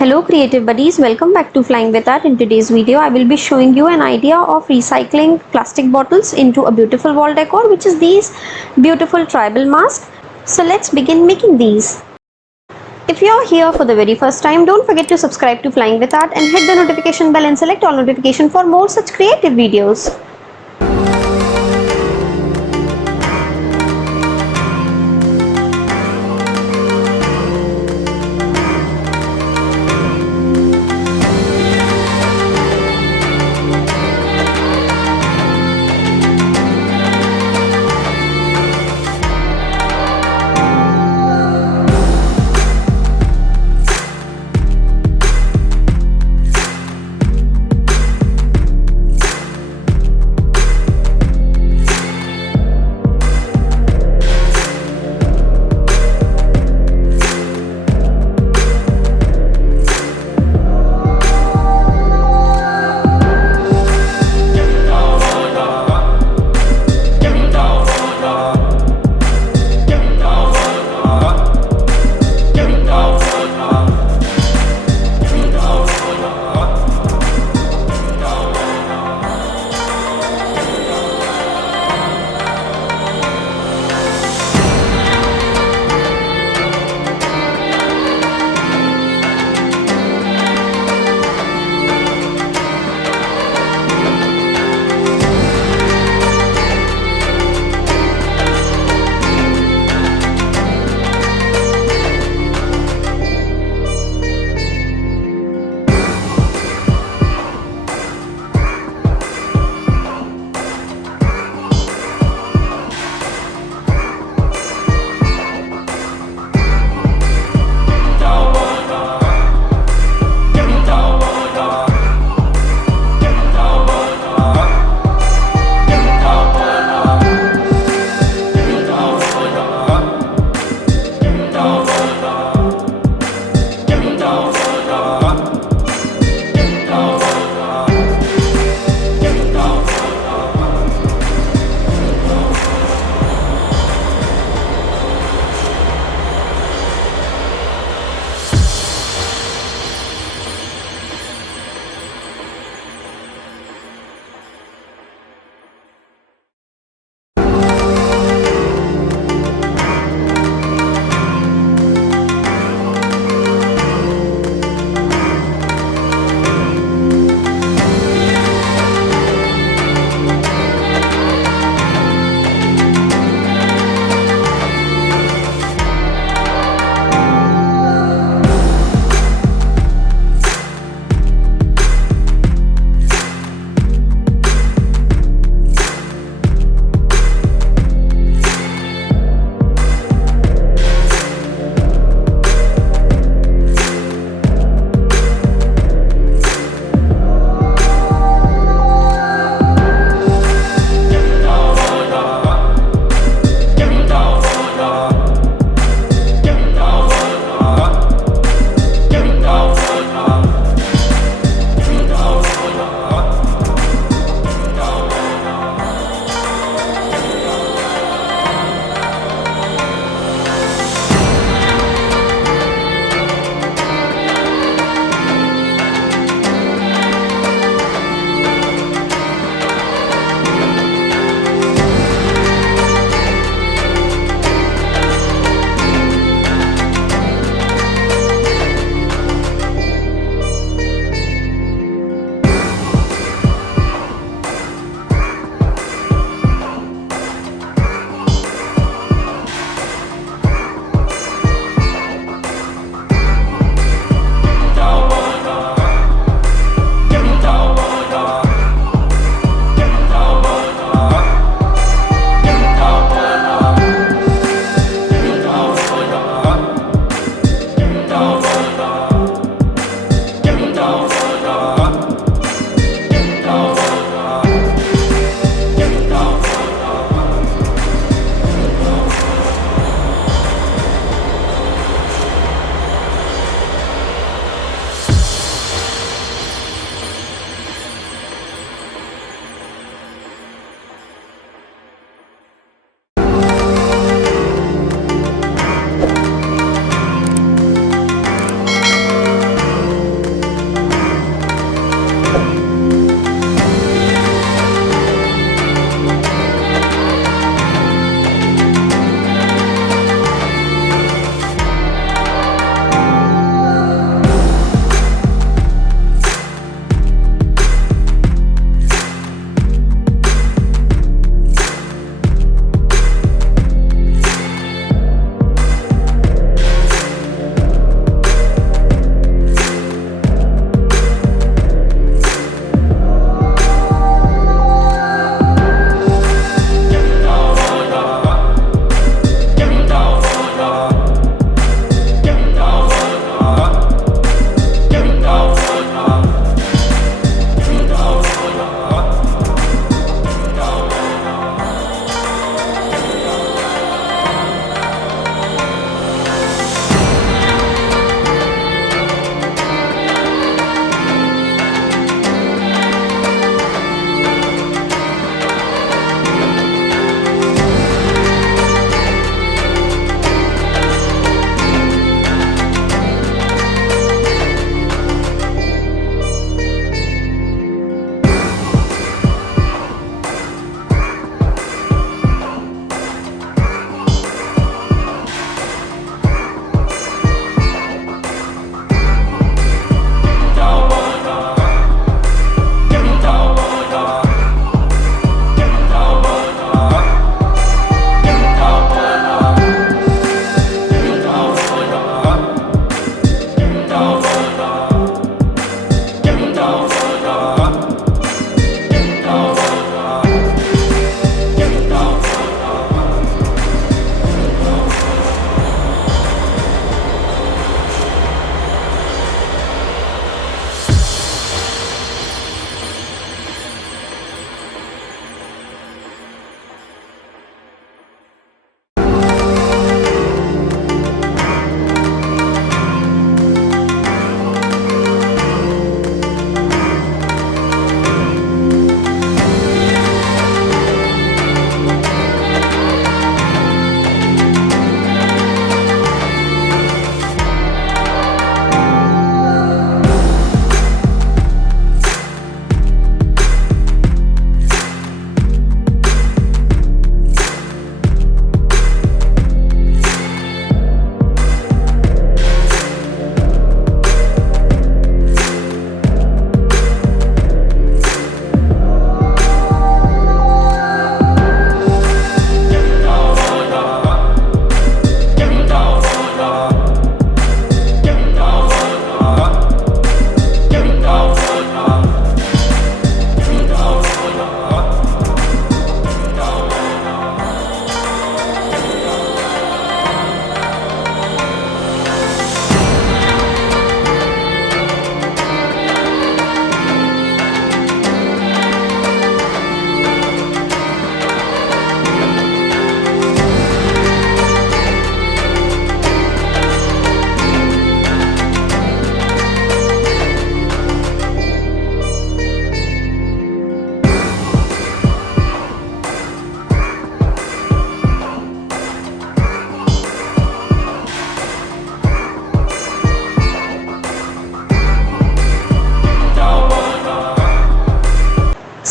Hello creative buddies, welcome back to Flying with Art. In today's video, I will be showing you an idea of recycling plastic bottles into a beautiful wall decor, which is these beautiful tribal masks. So let's begin making these. If you are here for the very first time, don't forget to subscribe to Flying with Art and hit the notification bell and select all notification for more such creative videos.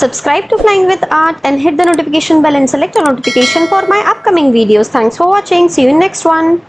subscribe to Flying with Art and hit the notification bell and select all notification for my upcoming videos. Thanks for watching. See you in next one.